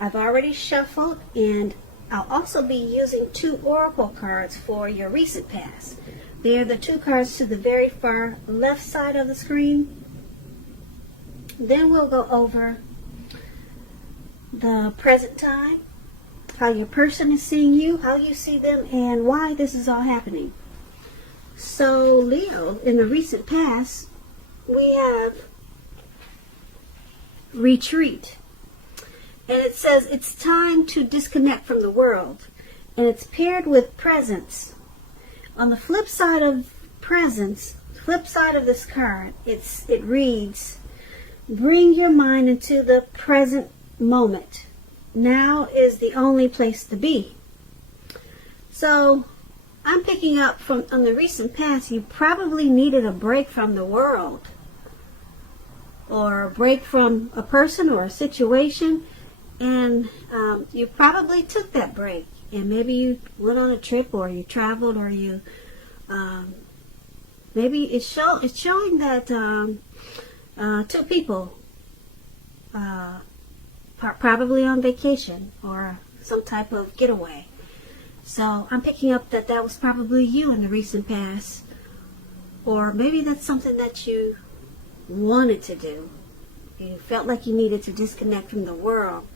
I've already shuffled, and I'll also be using 2 oracle cards for your recent past. They're the 2 cards to the very far left side of the screen. Then we'll go over the present time, how your person is seeing you, how you see them, and why this is all happening. So Leo, in the recent past, we have retreat. And it says it's time to disconnect from the world. And it's paired with presence. On the flip side of presence, flip side of this card, it reads, bring your mind into the present moment. Now is the only place to be. So I'm picking up from on the recent past, you probably needed a break from the world, or a break from a person or a situation, and you probably took that break, and maybe you went on a trip, or you traveled, or you maybe it's showing that 2 people probably on vacation or some type of getaway. So I'm picking up that was probably you in the recent past, or maybe that's something that you wanted to do. You felt like you needed to disconnect from the world.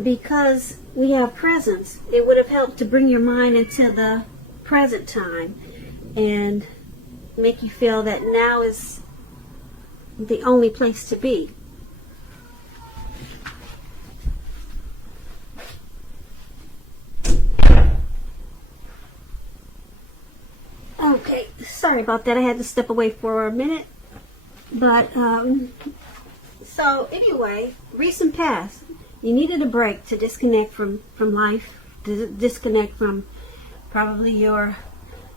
Because we have presence, it would have helped to bring your mind into the present time and make you feel that now is the only place to be. Okay, sorry about that. I had to step away for a minute. But, so anyway, recent past, you needed a break to disconnect from life, to disconnect from probably your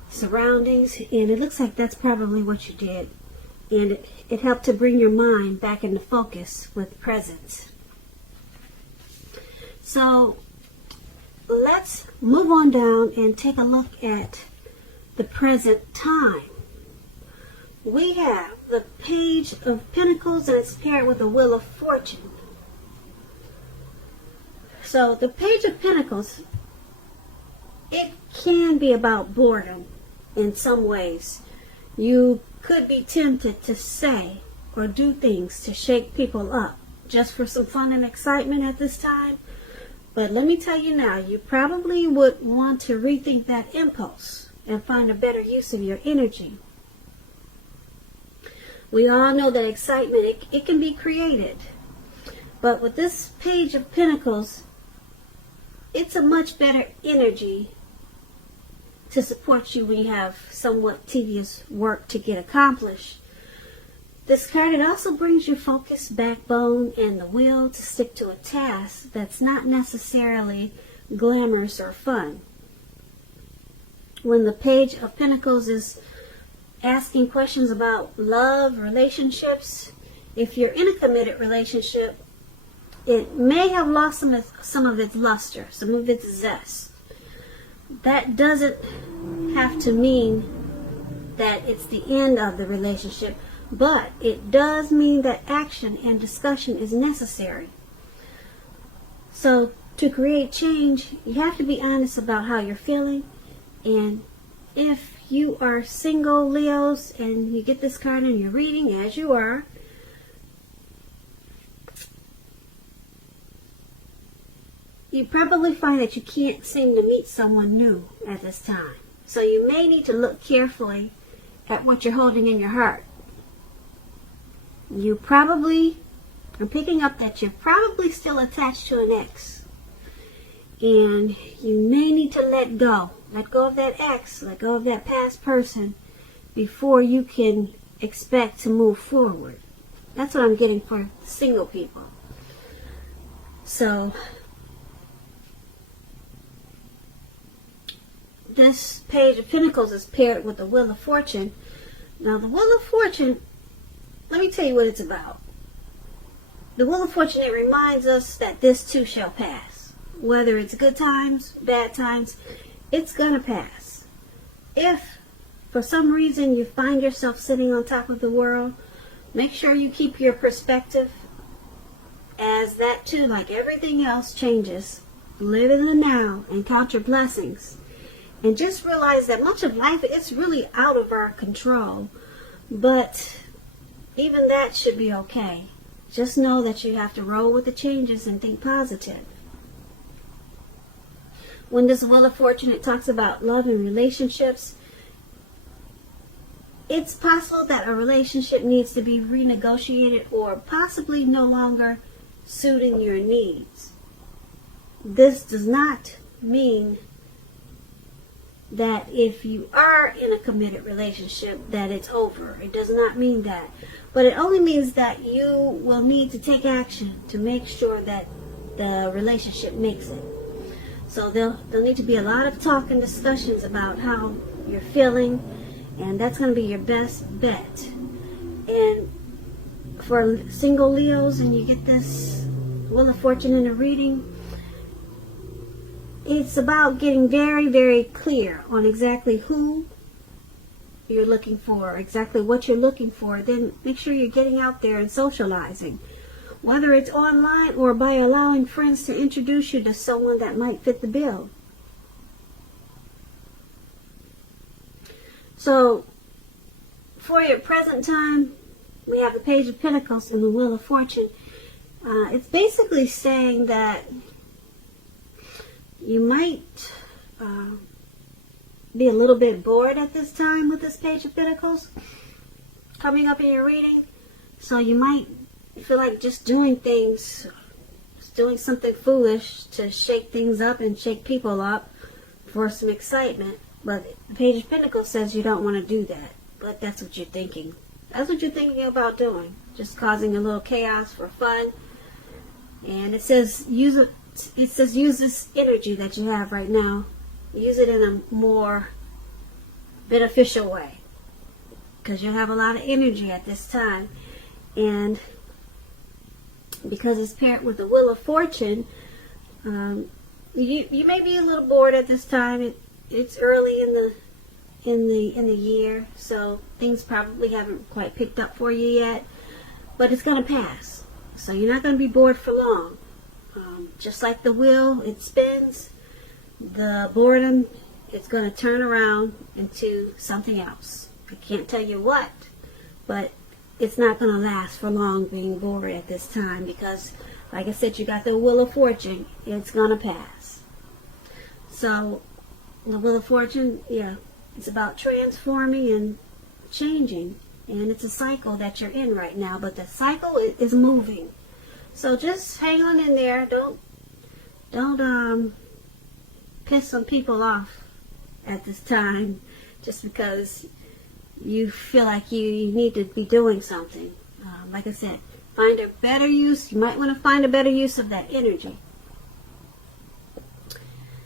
surroundings, and it looks like that's probably what you did. And it helped to bring your mind back into focus with presence. So let's move on down and take a look at the present time. We have the Page of Pentacles, and it's paired with the Wheel of Fortune. So the Page of Pentacles, it can be about boredom in some ways. You could be tempted to say or do things to shake people up just for some fun and excitement at this time. But let me tell you now, you probably would want to rethink that impulse and find a better use of your energy. We all know that excitement, it can be created. But with this Page of Pentacles, it's a much better energy to support you when you have somewhat tedious work to get accomplished. This card, it also brings your focus, backbone, and the will to stick to a task that's not necessarily glamorous or fun. When the Page of Pentacles is asking questions about love, relationships, if you're in a committed relationship, it may have lost some of its luster, some of its zest. That doesn't have to mean that it's the end of the relationship, but it does mean that action and discussion is necessary. So to create change, you have to be honest about how you're feeling. And if you are single Leos and you get this card in your reading, as you are, you probably find that you can't seem to meet someone new at this time. So you may need to look carefully at what you're holding in your heart. You probably, I'm picking up that you're probably still attached to an ex. And you may need to let go. Let go of that ex, let go of that past person before you can expect to move forward. That's what I'm getting for single people. So this Page of Pentacles is paired with the Wheel of Fortune. Now the Wheel of Fortune, let me tell you what it's about. The Wheel of Fortune, it reminds us that this too shall pass. Whether it's good times, bad times, it's gonna pass. If for some reason you find yourself sitting on top of the world, make sure you keep your perspective as that too, like everything else, changes. Live in the now and count your blessings. And just realize that much of life is really out of our control. But even that should be okay. Just know that you have to roll with the changes and think positive. When this Wheel of Fortune, it talks about love and relationships. It's possible that a relationship needs to be renegotiated or possibly no longer suiting your needs. This does not mean that if you are in a committed relationship that it's over. It does not mean that. But it only means that you will need to take action to make sure that the relationship makes it. So there'll need to be a lot of talk and discussions about how you're feeling, and that's going to be your best bet. And for single Leos, and you get this Wheel of Fortune in a reading, it's about getting very, very clear on exactly who you're looking for, exactly what you're looking for. Then make sure you're getting out there and socializing, whether it's online or by allowing friends to introduce you to someone that might fit the bill. So for your present time, we have the Page of Pentacles and the Wheel of Fortune. It's basically saying that you might be a little bit bored at this time with this Page of Pentacles coming up in your reading. So you might feel like just doing things, just doing something foolish to shake things up and shake people up for some excitement. But the Page of Pentacles says you don't want to do that. But that's what you're thinking. That's what you're thinking about doing. Just causing a little chaos for fun. And it says use this energy that you have right now. Use it in a more beneficial way. Because you have a lot of energy at this time. And because it's paired with the Wheel of Fortune, you may be a little bored at this time. It's early in the year, so things probably haven't quite picked up for you yet. But it's going to pass. So you're not going to be bored for long. Just like the wheel, it spins. The boredom, it's going to turn around into something else. I can't tell you what, but it's not going to last for long being bored at this time because, like I said, you got the Wheel of Fortune. It's going to pass. So, the Wheel of Fortune, yeah, it's about transforming and changing. And it's a cycle that you're in right now, but the cycle is moving. So just hang on in there. Don't piss some people off at this time just because you feel like you need to be doing something. Like I said, find a better use. You might want to find a better use of that energy.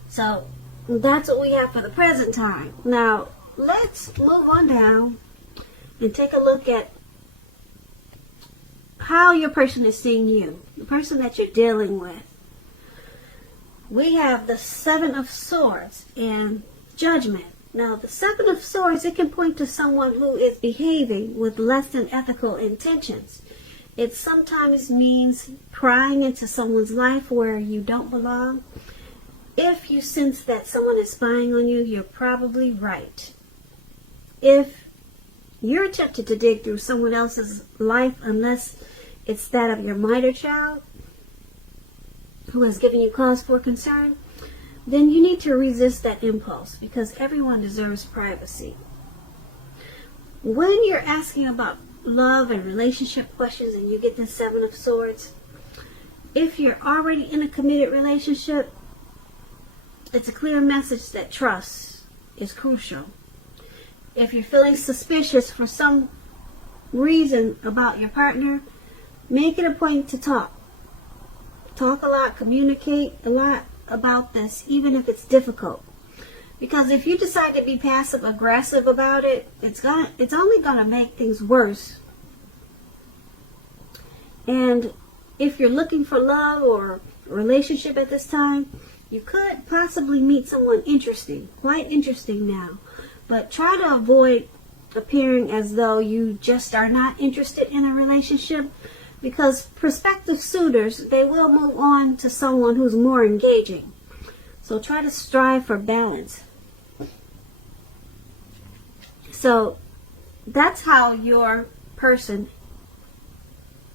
So that's what we have for the present time. Now let's move on down and take a look at how your person is seeing you, the person that you're dealing with. We have the Seven of Swords and Judgment. Now, the Seven of Swords, it can point to someone who is behaving with less than ethical intentions. It sometimes means prying into someone's life where you don't belong. If you sense that someone is spying on you, you're probably right. If you're tempted to dig through someone else's life, unless it's that of your minor child who has given you cause for concern, then you need to resist that impulse because everyone deserves privacy. When you're asking about love and relationship questions and you get the Seven of Swords, if you're already in a committed relationship, it's a clear message that trust is crucial. If you're feeling suspicious for some reason about your partner, make it a point to talk. Talk a lot, communicate a lot about this, even if it's difficult. Because if you decide to be passive aggressive about it, it's only gonna make things worse. And if you're looking for love or a relationship at this time, you could possibly meet someone interesting, quite interesting now. But try to avoid appearing as though you just are not interested in a relationship, because prospective suitors, they will move on to someone who's more engaging. So try to strive for balance. So that's how your person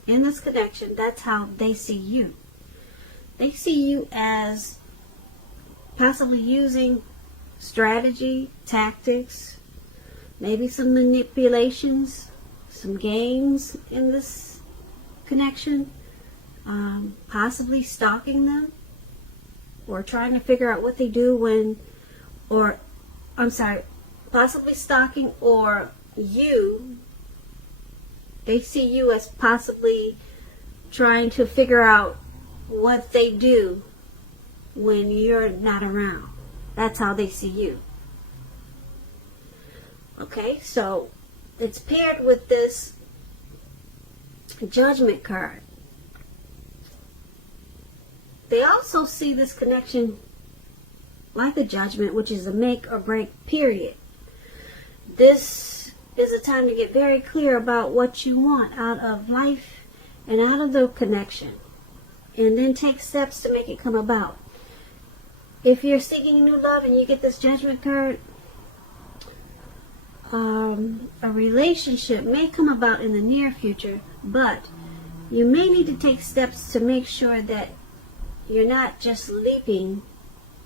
in this connection, that's how they see you. They see you as possibly using strategy, tactics, maybe some manipulations, some games in this connection, possibly stalking them, or trying to figure out what they do when, possibly stalking, or they see you as possibly trying to figure out what they do when you're not around. That's how they see you. Okay, so it's paired with this Judgment card. They also see this connection like the Judgment, which is a make or break period. This is a time to get very clear about what you want out of life and out of the connection, and then take steps to make it come about. If you're seeking new love and you get this Judgment card, a relationship may come about in the near future, but you may need to take steps to make sure that you're not just leaping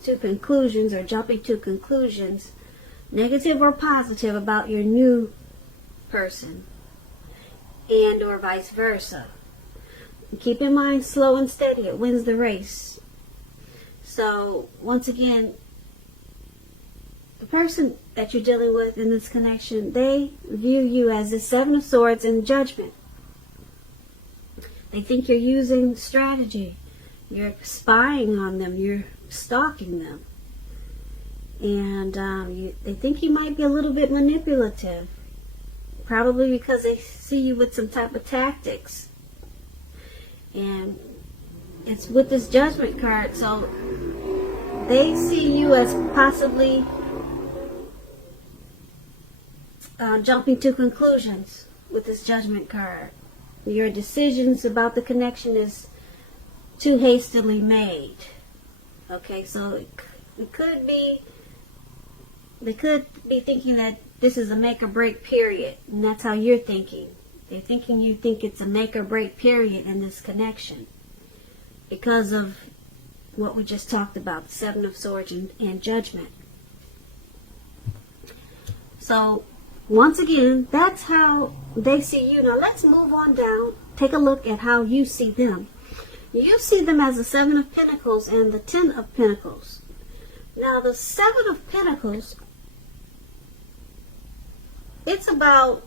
to conclusions or jumping to conclusions, negative or positive, about your new person, and or vice versa. Keep in mind, slow and steady, it wins the race. So once again, the person that you're dealing with in this connection, they view you as the Seven of Swords in Judgment. They think you're using strategy. You're spying on them. You're stalking them. And they think you might be a little bit manipulative. Probably because they see you with some type of tactics. And it's with this Judgment card. So they see you as possibly jumping to conclusions with this Judgment card. Your decisions about the connection is too hastily made. Okay, so it could be, they could be thinking that this is a make or break period, and that's how you're thinking. They're thinking you think it's a make or break period in this connection because of what we just talked about, the Seven of Swords and Judgment. So once again, that's how they see you. Now let's move on down. Take a look at how you see them. You see them as the Seven of Pentacles and the Ten of Pentacles. Now the Seven of Pentacles, it's about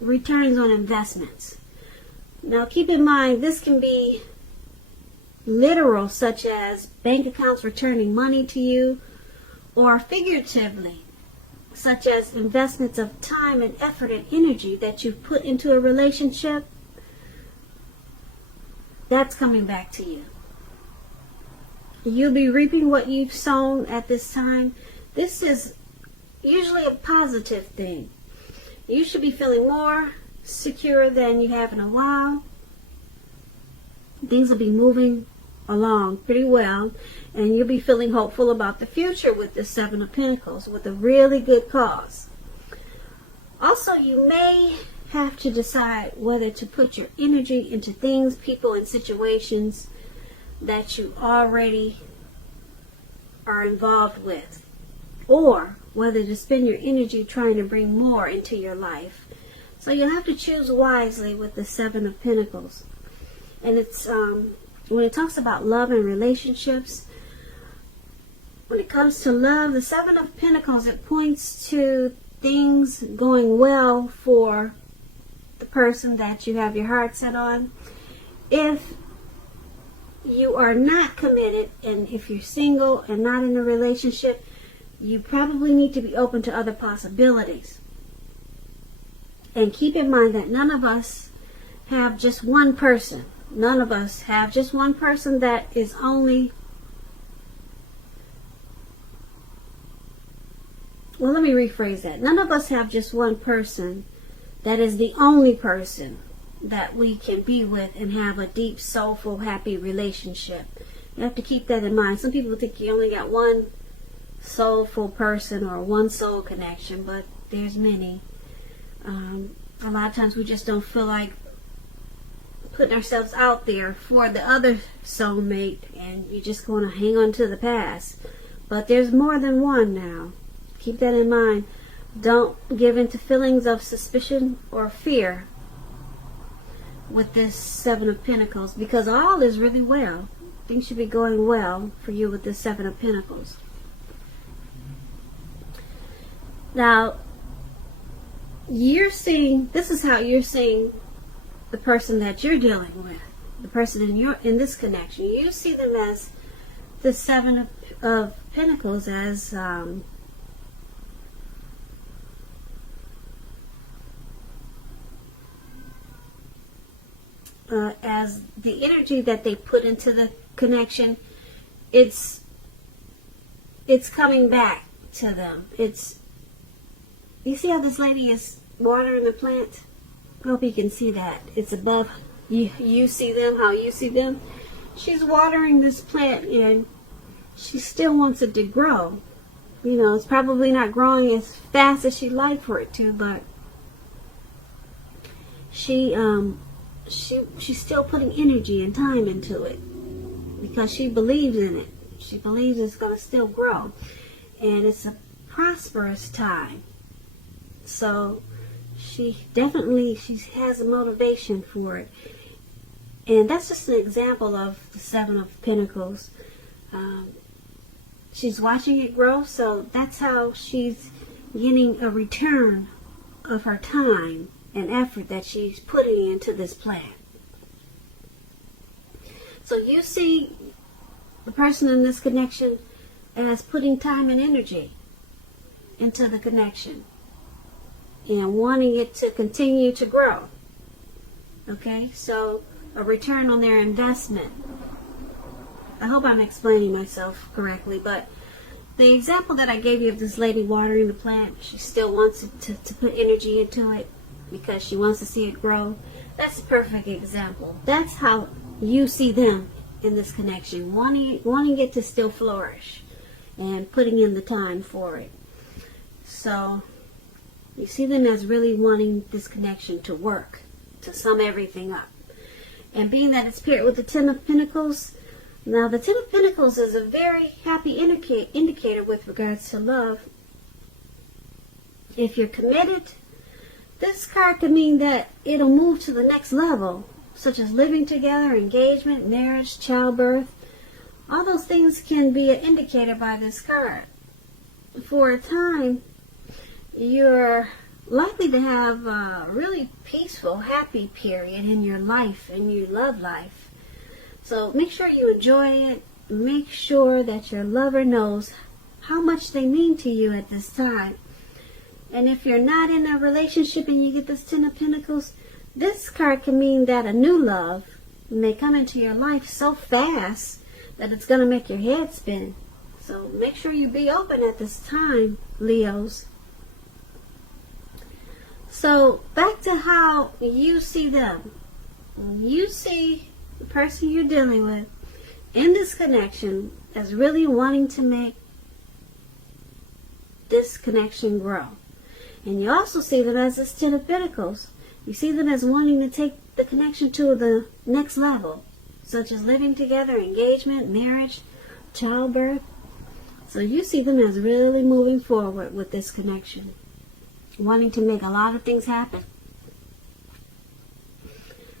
returns on investments. Now keep in mind, this can be literal, such as bank accounts returning money to you, or figuratively, such as investments of time and effort and energy that you've put into a relationship. That's coming back to you. You'll be reaping what you've sown at this time. This is usually a positive thing. You should be feeling more secure than you have in a while. Things will be moving along pretty well, and you'll be feeling hopeful about the future with the Seven of Pentacles, with a really good cause. Also, you may have to decide whether to put your energy into things, people, and situations that you already are involved with, or whether to spend your energy trying to bring more into your life. So you'll have to choose wisely with the Seven of Pentacles. And it's when it talks about love and relationships, when it comes to love, the Seven of Pentacles, it points to things going well for the person that you have your heart set on. If you are not committed, and if you're single and not in a relationship, you probably need to be open to other possibilities. And keep in mind that none of us have just one person. None of us have just one person that is only... Well, let me rephrase that. None of us have just one person that is the only person that we can be with and have a deep, soulful, happy relationship. You have to keep that in mind. Some people think you only got one soulful person or one soul connection, but there's many. A lot of times we just don't feel like putting ourselves out there for the other soulmate, and you're just going to hang on to the past. But there's more than one now. Keep that in mind. Don't give in to feelings of suspicion or fear with this Seven of Pentacles, because all is really well. Things should be going well for you with this Seven of Pentacles. Now, this is how you're seeing the person that you're dealing with, the person in this connection. You see them as the Seven of Pentacles as the energy that they put into the connection. It's coming back to them. You see how this lady is watering the plant? I hope you can see that. It's above you see them, how you see them. She's watering this plant and she still wants it to grow. You know, it's probably not growing as fast as she'd like for it to, but she's still putting energy and time into it because she believes in it. She believes it's going to still grow, and it's a prosperous time. So she has a motivation for it, and that's just an example of the Seven of Pentacles. She's watching it grow, so that's how she's getting a return of her time and effort that she's putting into this plant. So you see the person in this connection as putting time and energy into the connection and wanting it to continue to grow. Okay, so a return on their investment. I hope I'm explaining myself correctly, but the example that I gave you of this lady watering the plant, she still wants it to put energy into it because she wants to see it grow. That's a perfect example. That's how you see them in this connection, wanting it to still flourish and putting in the time for it. So you see them as really wanting this connection to work, to sum everything up. And being that it's paired with the Ten of Pentacles, now the Ten of Pentacles is a very happy indicator with regards to love. If you're committed, this card could mean that it'll move to the next level, such as living together, engagement, marriage, childbirth. All those things can be an indicator by this card. For a time, you're likely to have a really peaceful, happy period in your life, in your love life. So make sure you enjoy it. Make sure that your lover knows how much they mean to you at this time. And if you're not in a relationship and you get this Ten of Pentacles, this card can mean that a new love may come into your life so fast that it's going to make your head spin. So make sure you be open at this time, Leos. So back to how you see them. You see the person you're dealing with in this connection as really wanting to make this connection grow. And you also see them as this Ten of Pentacles. You see them as wanting to take the connection to the next level, such as living together, engagement, marriage, childbirth. So you see them as really moving forward with this connection, wanting to make a lot of things happen.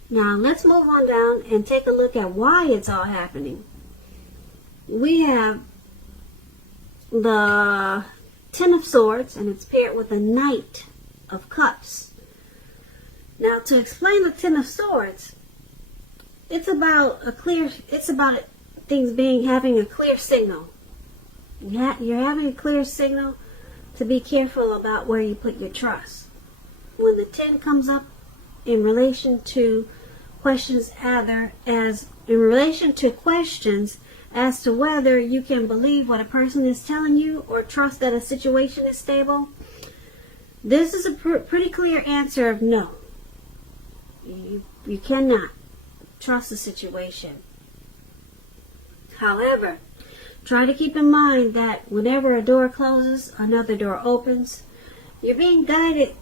Now let's move on down and take a look at why it's all happening. We have the Ten of Swords, and it's paired with the Knight of Cups. Now, to explain the Ten of Swords, it's about things having a clear signal. You're having a clear signal to be careful about where you put your trust. When the 10 comes up in relation to questions as to whether you can believe what a person is telling you or trust that a situation is stable, this is a pretty clear answer of no. You You cannot trust the situation. However, try to keep in mind that whenever a door closes, another door opens. You're being guided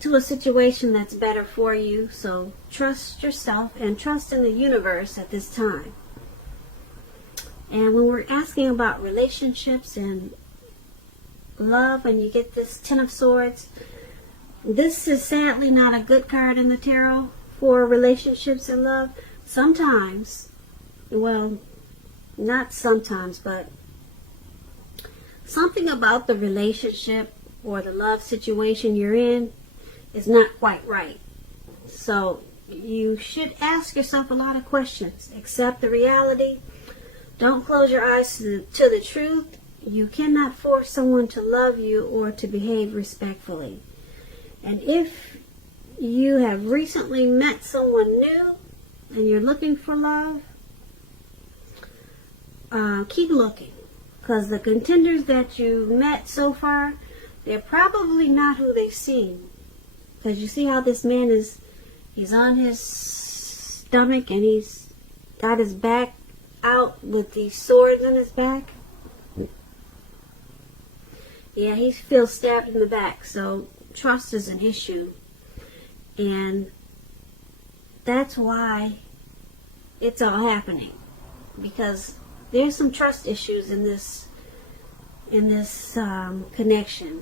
to a situation that's better for you. So trust yourself and trust in the universe at this time. And when we're asking about relationships and love, and you get this Ten of Swords, this is sadly not a good card in the tarot for relationships and love. Sometimes, well, not sometimes, but something about the relationship or the love situation you're in is not quite right. So you should ask yourself a lot of questions. Accept the reality. Don't close your eyes to the truth. You cannot force someone to love you or to behave respectfully. And if you have recently met someone new and you're looking for love, keep looking. Because the contenders that you've met so far, they're probably not who they seem. Because you see how this man he's on his stomach and he's got his back out with these swords in his back. Yeah, he feels stabbed in the back. So trust is an issue. And that's why it's all happening. Because there's some trust issues in this connection.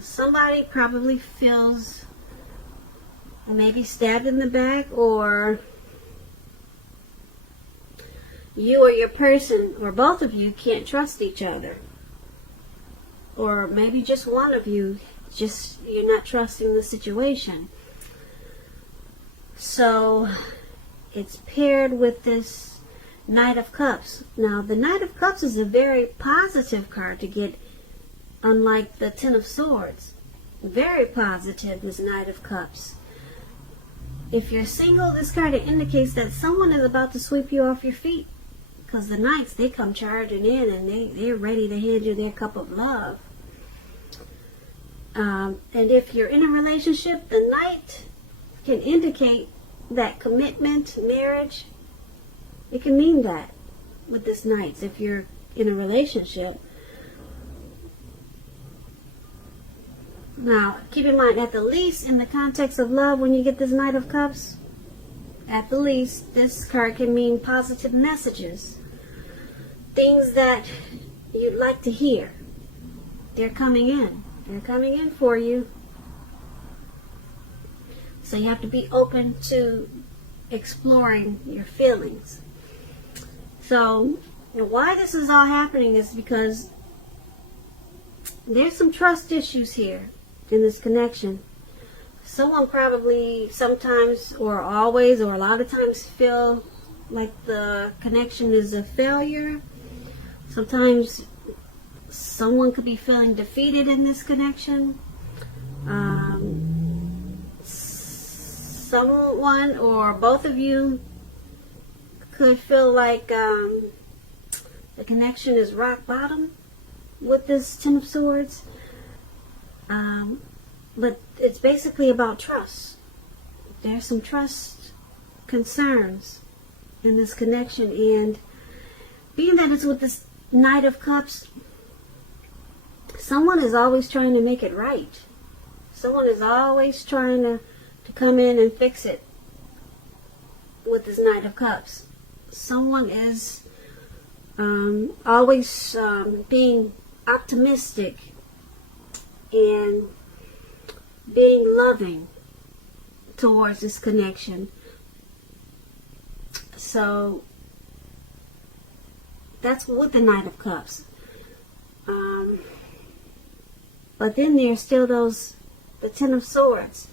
Somebody probably feels maybe stabbed in the back, or you or your person, or both of you, can't trust each other. Or maybe just one of you, you're not trusting the situation. So it's paired with this Knight of Cups. Now, the Knight of Cups is a very positive card to get, unlike the Ten of Swords. Very positive, this Knight of Cups. If you're single, this card indicates that someone is about to sweep you off your feet. Because the Knights, they come charging in and they're ready to hand you their cup of love. And if you're in a relationship, the Knight can indicate that commitment, marriage. It can mean that with this Knights if you're in a relationship. Now, keep in mind, at the least, in the context of love, when you get this Knight of Cups, at the least, this card can mean positive messages. Things that you'd like to hear. They're coming in. They're coming in for you. So you have to be open to exploring your feelings. So, why this is all happening is because there's some trust issues here in this connection. Someone probably sometimes or always or a lot of times feel like the connection is a failure. Sometimes someone could be feeling defeated in this connection. Someone or both of you could feel like the connection is rock bottom with this Ten of Swords. But it's basically about trust. There's some trust concerns in this connection, and being that it's with this Knight of Cups, someone is always trying to make it right. Someone is always trying to come in and fix it with this Knight of Cups. Someone is always being optimistic and being loving towards this connection. So that's with the Knight of Cups. But then there's still the Ten of Swords.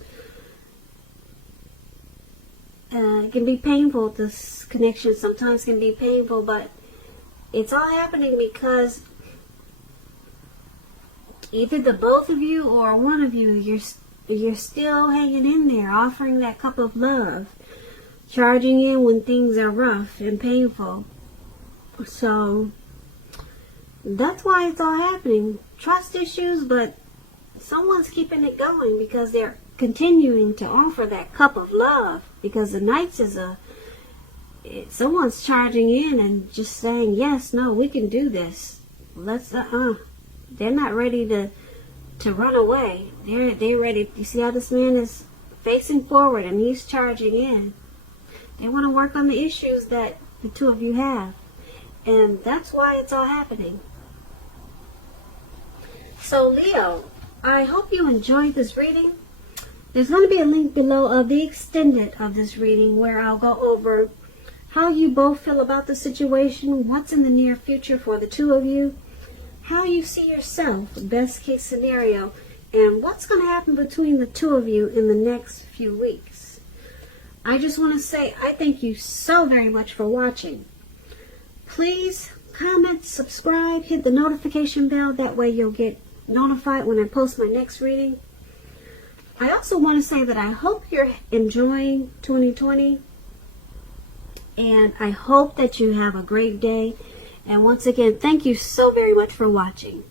It can be painful, this connection sometimes can be painful, but it's all happening because either the both of you or one of you, you're still hanging in there, offering that cup of love, charging in when things are rough and painful. So that's why it's all happening. Trust issues, but someone's keeping it going because they're continuing to offer that cup of love, because the Knights is someone's charging in and just saying, yes, no, we can do this. Let's, they're not ready to run away. They're ready. You see how this man is facing forward and he's charging in. They want to work on the issues that the two of you have. And that's why it's all happening. So Leo, I hope you enjoyed this reading. There's going to be a link below of the extended of this reading where I'll go over how you both feel about the situation, what's in the near future for the two of you, how you see yourself, best case scenario, and what's going to happen between the two of you in the next few weeks. I just want to say I thank you so very much for watching. Please comment, subscribe, hit the notification bell. That way you'll get notified when I post my next reading. I also want to say that I hope you're enjoying 2020. And I hope that you have a great day. And once again, thank you so very much for watching.